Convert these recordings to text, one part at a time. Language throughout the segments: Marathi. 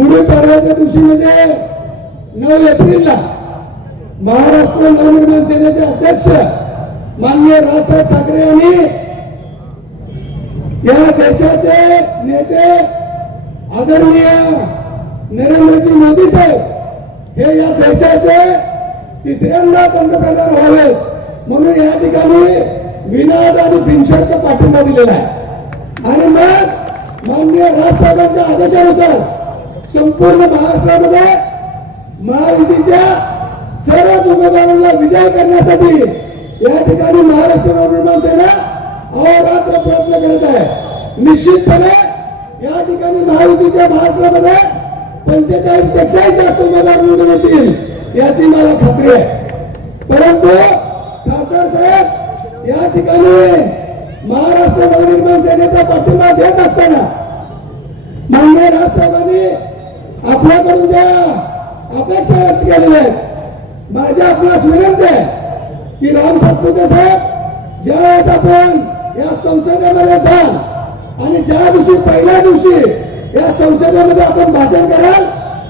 गुढीपाडव्याच्या दिवशी म्हणजे नऊ एप्रिलला महाराष्ट्र नवनिर्माण सेनेचे अध्यक्ष माननीय राजसाहेब ठाकरे यांनी या देशाचे नेते आदरणीय नरेंद्रजी मोदी साहेब हे या देशाचे तिसऱ्यांदा पंतप्रधान व्हावे म्हणून या ठिकाणी विनाद आणि बिनशर्त पाठिंबा दिलेला आहे. आणि मग माननीय राजसाहेबांच्या आदेशानुसार संपूर्ण महाराष्ट्रामध्ये महायुतीच्या सर्वच उमेदवारांना विजय करण्यासाठी या ठिकाणी महाराष्ट्र नवनिर्माण सेना अहोरात्र प्रयत्न करत आहे. निश्चितपणे या ठिकाणी महायुतीच्या महाराष्ट्रामध्ये पंचेचाळीस पेक्षाही जास्त उमेदवार निवडून येतील याची मला खात्री आहे. परंतु खासदार साहेब या ठिकाणी महाराष्ट्र नवनिर्माण सेनेचा पाठिंबा देत असताना माननीय राजसाहेबांनी आपल्याकडून ज्या अपेक्षा व्यक्त केलेल्या आहेत माझ्या आपणास विनंती आहे की राम सातपुते साहेब ज्यावेळेस आपण या संसदेमध्ये जाल आणि ज्या दिवशी पहिल्या दिवशी या संसदेमध्ये आपण भाषण कराल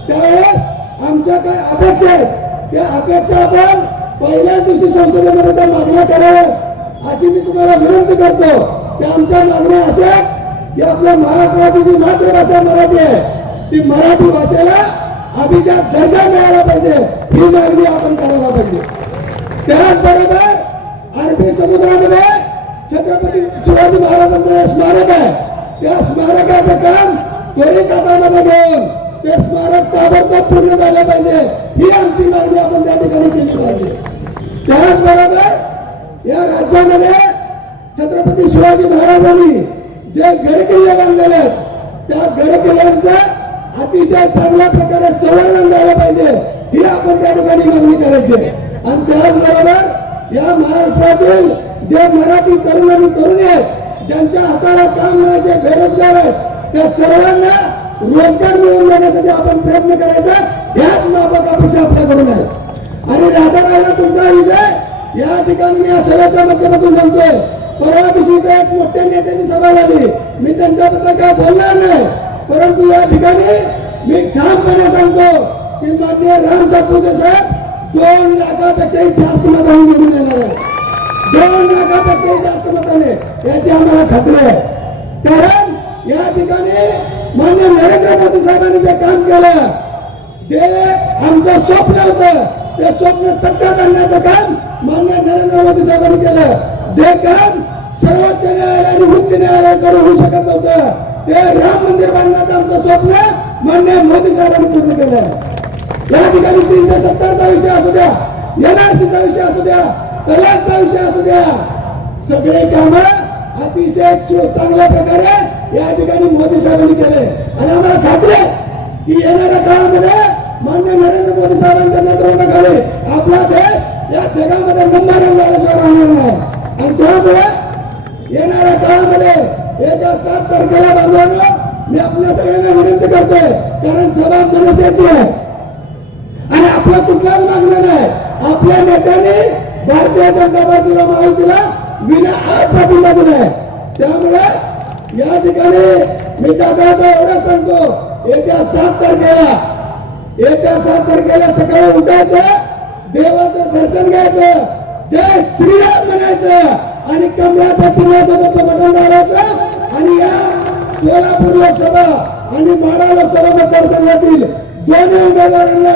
त्यावेळेस आमच्या काय अपेक्षा आहेत त्या अपेक्षा आपण पहिल्याच दिवशी संसदेमध्ये त्या मागण्या कराव्यात. अशी मी तुम्हाला विनंती करतो. त्या आमच्या मागण्या अशा आहेत की आपल्या महाराष्ट्राची जी मातृभाषा मराठी आहे. ती मराठी भाषेला अभिजात दर्जा मिळाला पाहिजे. ही मागणी आपण करायला पाहिजे. त्याचबरोबर अरबी समुद्रामध्ये छत्रपती शिवाजी महाराजांचं जे स्मारक आहे. त्या स्मारकाचं काम त्वरित हातामध्ये घेऊन ते स्मारक ताबडतोब पूर्ण झालं पाहिजे. ही आमची मागणी आपण त्या ठिकाणी केली पाहिजे. त्याचबरोबर या राज्यामध्ये छत्रपती शिवाजी महाराजांनी जे गड किल्ले बांधलेले आहेत त्या गड किल्ल्यांचं अतिशय चांगल्या प्रकारे संवर्धन झालं पाहिजे. ही आपण त्या ठिकाणी मागणी करायची आणि त्याचबरोबर या महाराष्ट्रातील जे मराठी तरुण आणि तरुणी आहेत ज्यांच्या हाताला काम नाही जे बेरोजगार आहेत त्या सर्वांना रोजगार मिळवून देण्यासाठी आपण प्रयत्न करायचा ह्याच माफक अपेक्षा आपल्याकडून आहेत आणि राहता राहिला तुमचा विजय या ठिकाणी मी या सभेच्या माध्यमातून सांगतोय. परवा दिवशी इथे एक मोठ्या नेत्याची सभा झाली. मी त्यांच्याबद्दल काय बोलणार नाही. परंतु या ठिकाणी मी ठामपणे सांगतो की माननीय राम सातपुते साहेब दोन लाखापेक्षाही जास्त मतांनी निवडून येणार आहे दोन लाखापेक्षाही जास्त मताने. याची आम्हाला खात्री आहे. कारण या ठिकाणी मान्य नरेंद्र मोदी साहेबांनी जे काम केलं जे आमचं स्वप्न होतं ते स्वप्न सत्यात आणण्याचं काम मान्य नरेंद्र मोदी साहेबांनी केलं. जे काम सर्वोच्च न्यायालय आणि उच्च न्यायालयाकडे होऊ शकत नव्हतं. ते राम मंदिर बांधण्याचं आमचं स्वप्न मान्य मोदी साहेबांनी पूर्ण केलं या ठिकाणी तीनशे सत्तरचा विषय असू द्या एनआरसीचा विषय असू द्या तलाकचा विषय असू द्या. सगळे काम अतिशय चांगल्या प्रकारे या ठिकाणी मोदी साहेबांनी केले. आणि आम्हाला खात्री आहे की येणाऱ्या काळामध्ये मान्य नरेंद्र मोदी साहेबांच्या नेतृत्वाखाली आपला देश या जगामध्ये नंबर झाल्याशिवाय राहणार नाही. आणि त्यामुळे येणाऱ्या काळामध्ये येत्या सात तारखेला बांधवांनो मी आपल्या सगळ्यांना विनंती करतोय कारण सभा मनसेची आहे. आणि आपलं कुठलाच मागणं नाही. आपल्या नेत्यांनी भारतीय जनता पार्टीला महायुतीला विना आज पाठिंबा दिलाय. त्यामुळे या ठिकाणी मी जाता एवढं सांगतो येत्या सात तारखेला येत्या सात तारखेला सकाळी उठायचं देवाचं दर्शन घ्यायचं जय श्रीराम म्हणायचं आणि कमळाच्या चिन्हासोबत बटन दाबायचं आणि या सोलापूर लोकसभा आणि माडा लोकसभा मतदारसंघातील दोन्ही उमेदवारांना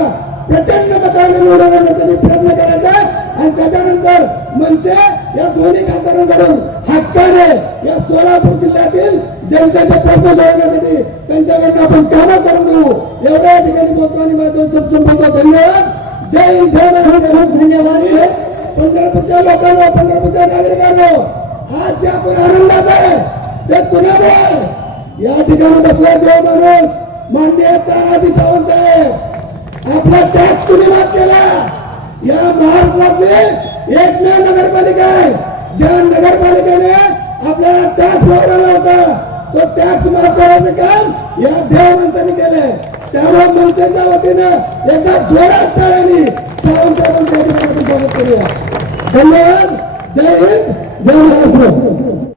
प्रचंड मताने निवडून आणण्यासाठी प्रयत्न करायचा आणि त्याच्यानंतर मनसे या दोन्ही खासदारांकडून हक्काने या सोलापूर जिल्ह्यातील जनतेचे प्रश्न सोडवण्यासाठी त्यांच्याकडनं आपण कामं करून देऊ एवढ्या ठिकाणी बोलतो आणि माझं संपवतो. धन्यवाद. जय हिंद जय महाराष्ट्र धन्यवाद पंढरपूरच्या लोकांना पंढरपूरच्या नागरिकांनो आज जे आपण आनंदात आहे ते कुणामुळे या ठिकाणी बसला देव माणूस. माननीय तानाजी सावंत साहेब आपला टॅक्स कुणी माफ केला? या महाराष्ट्रातली एकमेव नगरपालिका आहे. ज्या नगरपालिकेने आपल्याला टॅक्स वाढवला होता तो टॅक्स माफ करायचं काम या देव माणसाने केलंय. त्यामुळे मनसेच्या वतीनं एकदा जोरात टाळ्याने सावंत साहेबांच्या स्वागत करूया. धन्यवाद. जय हिंद. जय महाराष्ट्र.